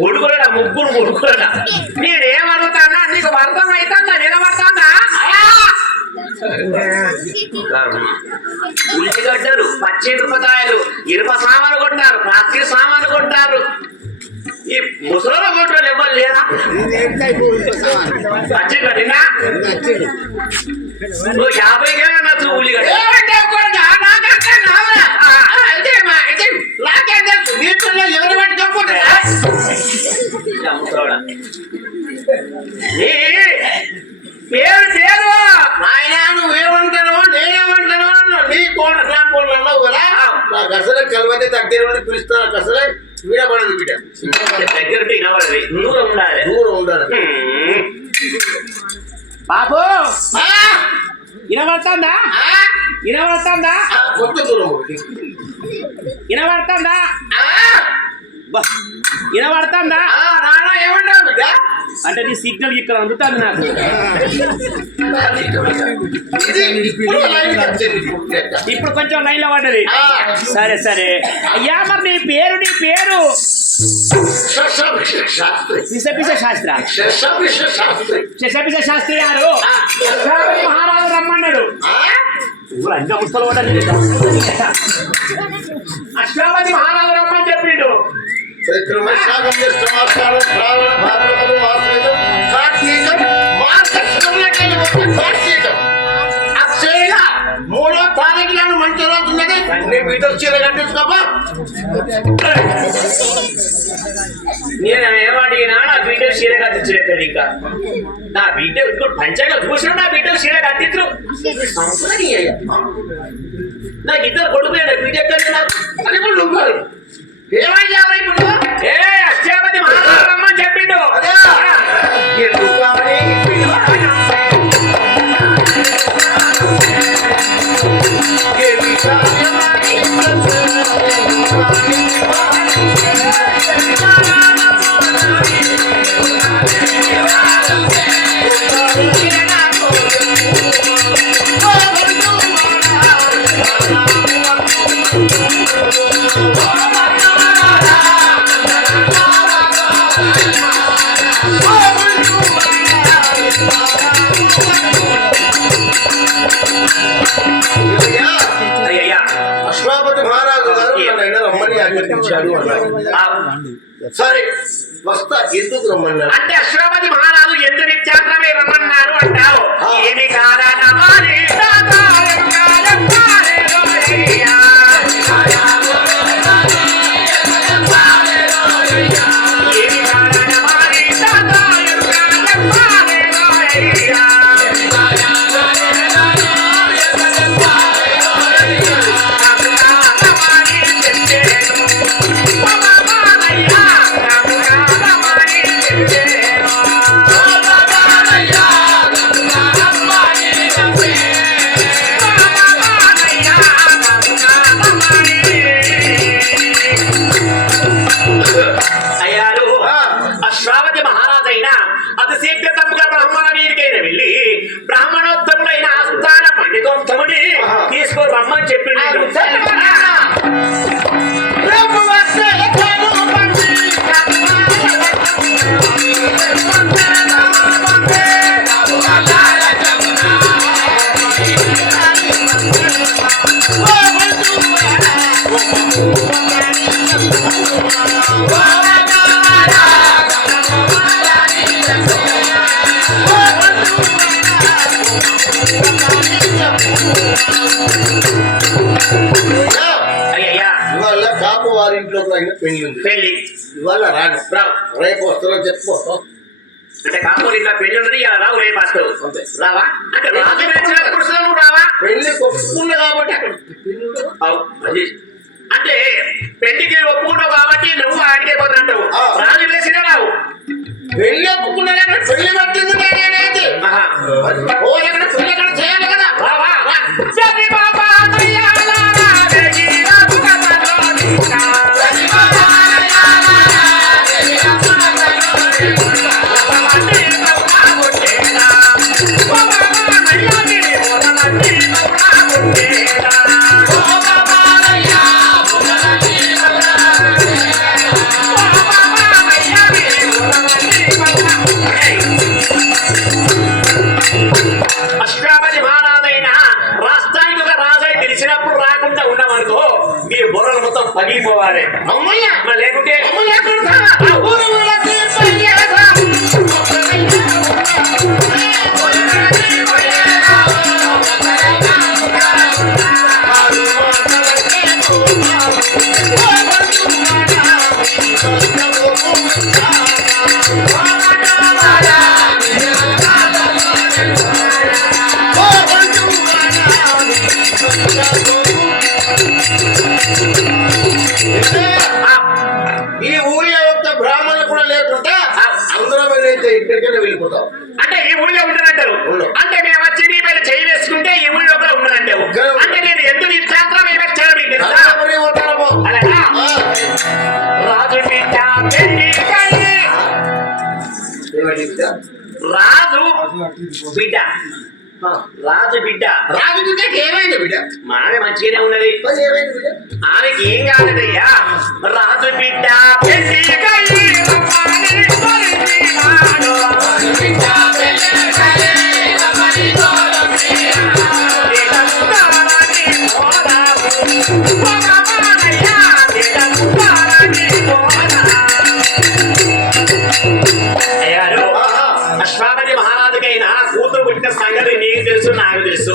ఉడుకురా ముగ్గురు ఉడుకురా నేనేమడుగుతానా నీకు అర్థం అవుతుందా నిలబడతానా ఉల్లిగడ్డలు పచ్చిమిరపకాయలు ఇనుప సామాను కొంటారు ప్లాస్టిక్ సామాను కొంటారు ఈ ముసలి కొట్టలు ఎవరు లేదా పచ్చి కట్టినా 50 నచ్చు ఉల్లిగడ్డ ఎవరు పట్టుకోకుండా పేరు పేరు ఆయన నువ్వేమంటాను నేనేమంటాను నీ కోడ నా కోళ్ళు అన్నావు కదా నాకు అసలే కలవతే దగ్గర ఉండి పిలుస్తాను నాకు అసలే వినపడదు బిడ్డ దగ్గర వినపడదు దూరం ఉండాలి దూరం ఉండాలి బాబు వినబడుతుందా వినబడుతుందా కొంత దూరం వినబడుతుందా వినబడుతుందా నానా ఏమంటావు బిడ్డ అంటే నీ సిగ్నల్ ఇక్కడ అందుతుంది నాకు ఇప్పుడు కొంచెం లైన్ లో పడ్డది సరే సరే అయ్యా మరి నీ పేరు పిసపిస శాస్త్ర శశపిస శాస్త్రి గారు మహారాజు రమ్మన్నాడు అన్ని పుస్తకాలు అష్టావతి మహారాజు రమ్మని చెప్పిండు మూడో తారీఖు నాడు మంచి రోజు ఉన్నది నీ బిడ్డలు చీర కట్టించుకోమా నేను ఏమడిగినా నా బిడ్డలు చీర కట్టించలేదు ఇంకా నా బిడ్డలు పంచగా చూసిన నా బిడ్డలు చీర కట్టించు నాకు ఇద్దరు కొడుకులేడు బిడ్డ ఎక్కడ నాకు అని కూడా నువ్వు ఏమయ్యా ఇప్పుడు ఏ అష్టాపతి మహారాజు రమ్మని చెప్పిండు అశ్వాపతి మహారాజు గారు రమ్మని ఆజ్ఞాపించాడు సరే వస్తా ఎందుకు రమ్మన్నారు అంటే అశ్వాపతి మహారాజు ఎందుకు ఇచ్చాత్రమే రమ్మన్నారు అంటావు ఏమి కాదా రమ్మని చెప్పి పెళ్లి ఇవాళ రాను రేపు వస్తున్నా చెప్పుకో అంటే కాకపోతే ఇట్లా పెళ్లి ఉన్నది ఇలా రావు రేపు వస్తావు రావా అంటే రాజు నువ్వు రావా పెళ్లి ఒప్పుకున్నా కాబట్టి అది అంటే పెళ్లికి ఒప్పుకున్నావు కాబట్టి నువ్వు ఆడికే పోతుంటావు రాజు వేసిన రావు పెళ్లి ఒప్పుకున్నా పెళ్లి పట్టింది నేనేది పెళ్లి చేయాలి కదా రావా Yeah. చేయకుండా ఉన్నామనుకో మీ బుర్రలు మొత్తం పగిలిపోవాలి. మరి లేకుంటే ఈ ఊళ్ళో యొక్క బ్రాహ్మణులు కూడా లేకుండా అందరం ఇక్కడికైనా వెళ్ళిపోతాం. అంటే ఈ ఊళ్ళో ఉంటారంటారు. అంటే మేము వచ్చి మీ మీద చేయి వేసుకుంటే ఈ ఊళ్ళో కూడా ఉన్నారంటావు. అంటే నేను ఎందుకు ఈ శాస్త్రం ఏమొచ్చాను మీకు తెలుసా? అలాగా రాజు బిడ్డ రాజు బిడ్డ రాజు బిడ్డ రాజు బిడ్డకి ఏమైంది బిడ్డ? మామే మంచిగానే ఉన్నది. ఏమైంది బిడ్డ? ఆమెకి ఏం కాలేదయ్యా. రాజు బిడ్డ అశ్వాపతి మహారాజుకైనా కూతురు పుట్టిన సంగతి నీకు తెలుసు, నాకు తెలుసు.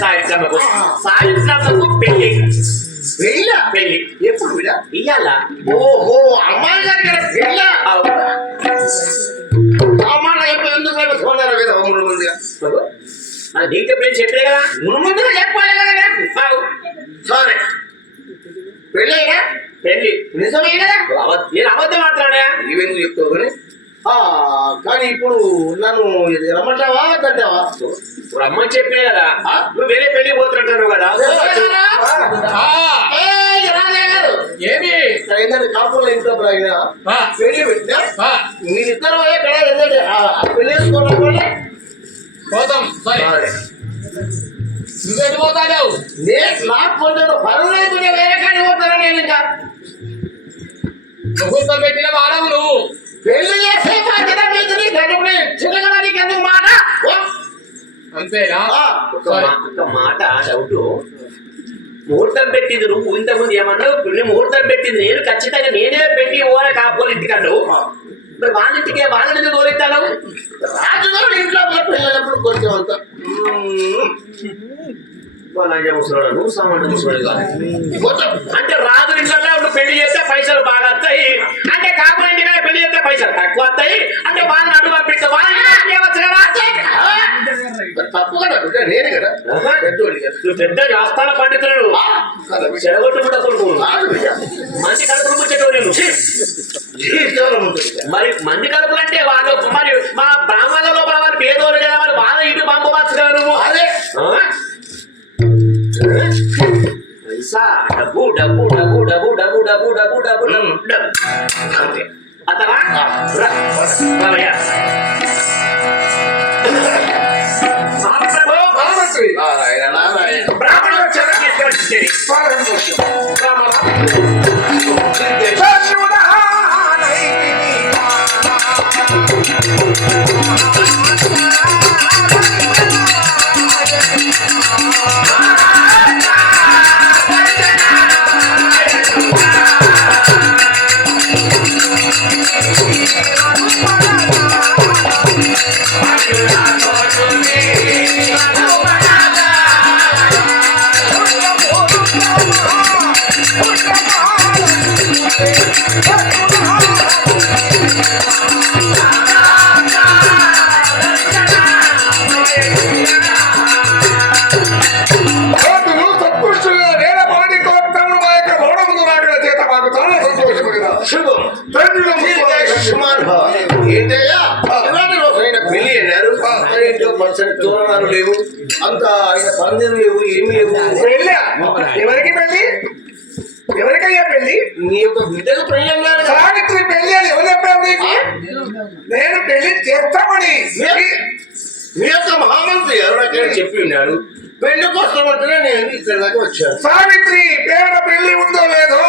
సావిత్రమ్మకు పెళ్లి పెళ్లి ఎప్పుడు బిడ్డ? ఇయ్యాల. ఓహో అమ్మాయి గారి పెళ్ళ అమ్మాయి ఎప్పుడు ఎందుకు చూడాలి కదా ముందుగా నీకు ఎప్పుడు చెప్పే కదా ముందుగా చెప్పాలి కదా. సరే పెళ్ళి అయినా పెళ్లి నిజమే కదా? నేను అబద్ధం మాట్లాడా. ఇవెందుకు చెప్తావు కానీ కానీ ఇప్పుడు నన్ను రమ్మంటావా వద్దంటావా? రమ్మని చెప్పే కదా. నువ్వు వేరే పెళ్లి పోతున్నట్టు కదా. ఏమి కాపుల ఇంట్లో పెళ్లి పెట్టినా మీరిద్దరు ఎక్కడ పెళ్లి వేసుకోవడం పోతాం. నువ్వెటు పోతావు? నాకు కొంచెం పర్వాలేదు వేరే కానీ పోతానా నేను ఇంకా ముహూర్తం పెట్టిన వాడవు నువ్వు. పెళ్లి చేసే బాధ్యత మీది చిన్నగడానికి ఎందుకు మాట అంతేనా? ఒక మాట డౌట్. ముహూర్తం పెట్టింది నువ్వు, ఇంతకుముందు ఏమన్నావు నువ్వు ముహూర్తం పెట్టింది నేను, ఖచ్చితంగా నేనే పెళ్లి ఓన కాపోలు ఇంటికన్నావు. మరి వాళ్ళ ఇంటికి వాళ్ళ మీద తోలెత్తాను. రాజుగారు ఇంట్లో పిల్లలప్పుడు కొంచెం అంత నువ్వు సామాన్య ముసలాడు కాదు. అంటే రాజు ఇంట్లో నువ్వు పెళ్లి చేస్తే పైసలు బాగా వస్తాయి, అంటే కాపుల ఇంటికైనా పెళ్లి చేస్తే పైసలు తక్కువ వస్తాయి. అంటే వాళ్ళని అడుగు పంపిస్తే వాళ్ళని తప్పు కదా బిడ్డ, నేను కదా పెద్దోడి కదా. నువ్వు పెద్ద ఆస్థాన పండితులు చెడగొట్టుకుంటా కొడుకు మంచి కడుపులు ముచ్చేటోడు నేను. మరి మంది కడుపులు అంటే వాళ్ళు మరి మా బ్రాహ్మణుల లోపల వాళ్ళు పేదోళ్ళు కదా, మరి వాళ్ళ ఇంటి పంపవచ్చు కదా నువ్వు. అదే పైసా డబ్బు డబ్బు డబ్బు డబ్బు డబ్బు డబ్బు డబ్బు డబ్బు డబ్బు అంతే అతనా బ్రాహ్మణుడు తీసుకొచ్చి ఏంటయ్యా ఇలాంటి రోజు ఆయన పెళ్లి అన్నారు, ఏంటో పర్సెంట్ తోరణాలు లేవు, అంత ఆయన పందిరు లేవు, ఏమి లేవు. ఎవరికి పెళ్లి? ఎవరికయ్యా పెళ్లి? నీ యొక్క బిడ్డకు పెళ్లి అన్నారు. సావిత్రి పెళ్లి అని ఎవరు చెప్పావు నీకు? నేను పెళ్లి చేస్తామని మీ యొక్క మహామంత్రి ఎవరికైనా చెప్పి ఉన్నాడు. పెళ్లి కోసం అంటేనే నేను ఇక్కడ దాకా వచ్చాను. సావిత్రి పేద పెళ్లి ఉందో లేదో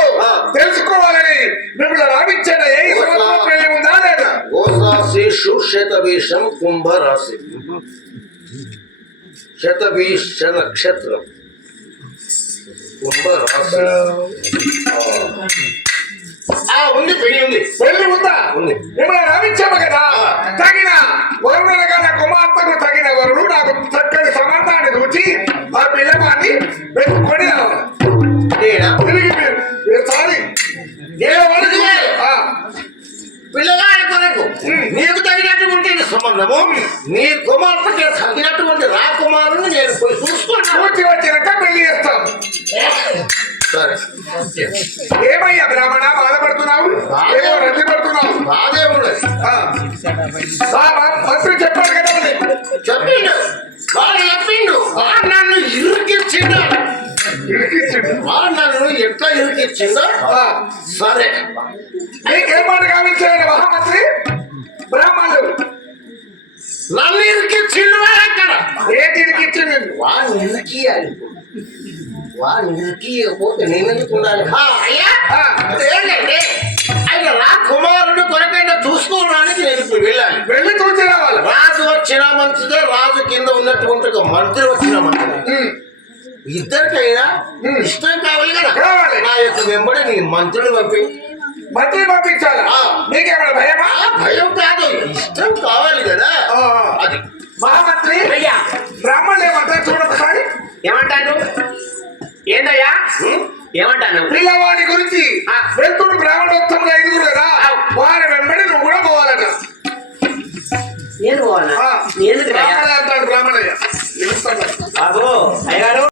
తెలుసుకోవాలని మిమ్మల్ని రావించాను. ఏ సంవత్సరం పెళ్లి ఉందా లేదా? గోసాసి శతభీషం కుంభరాశి, శతభీష నక్షత్రం, కుంభ రాశి. ఉంది పెళ్లి ఉంది. పెళ్లి ఉందా? ఉంది. మిమ్మల్ని రావించాము కదా, తగిన వరుణగా నా కుమార్తెకు తగిన వరుడు నాకు చక్కని సంబంధాన్ని చూచి ఆ పిల్లవాడిని వెతుక్కొని రావాలి. నేనా? తిరిగి మీరు సారీ పిల్లగాడి కొరకు నీకు తగినట్టు ఉంటే నీ సంబంధము, నీ కుమార్తెకి తగినటువంటి రాకుమారుని నేను పోయి చూసుకున్నాను. కూర్చి వచ్చినాక పెళ్లి చేస్తాం. సరే, ఏమయ్యా బ్రాహ్మణ బాధపడుతున్నావు? ఏమో రద్దీ పడుతున్నావు? బాధే ఉన్నది. మంత్రి చెప్పాడు కదా మరి. చెప్పిండు, వాడు చెప్పిండు, వాడు నన్ను ఇరికిచ్చిండు. వాడు నన్ను ఎట్లా ఇరికిచ్చిందో సరే. నీకేమాడు కావించాడు మహామంత్రి? బ్రాహ్మణులు నన్ను ఇరికిచ్చిండు అక్కడ. ఏంటి ఇరికిచ్చిండు? వాడిని ఇరికియాలి. వాడిని ఇరికియకపోతే నేను ఎందుకు ఉండాలి? అయ్యా ఏంటంటే ఆయన నా కుమారుడు కొరకైనా చూసుకోవడానికి నేను ఇప్పుడు వెళ్ళాలి. వెళ్ళి చూసి రావాలి. రాజు వచ్చినా మంచిదే, రాజు కింద ఉన్నటువంటి ఒక మంత్రి వచ్చినా మంచిదే. ఇద్దరికైనా ఇష్టం కావాలి కదా. కావాలి. నా యొక్క వెంబడి నీ మంత్రులు పంపి. మంత్రి పంపించాలా? నీకేమైనా భయమా? భయం కాదు, ఇష్టం కావాలి కదా. అది మహామంత్రి అయ్యా బ్రాహ్మణులు ఏమంటారు చూడొకసారి. ఏమంటాను? ఏందయ్యా ఏమంటాను? పిల్లవాడి గురించి వెళ్తుడు బ్రాహ్మణోత్తములు 5 కదా, వారి వెంబడి నువ్వు కూడా పోవాలట. నేను పోవాలా? ఎందుకు బ్రాహ్మణయ్య అంటాడు. బ్రాహ్మణయ్య బాబు అయ్యారు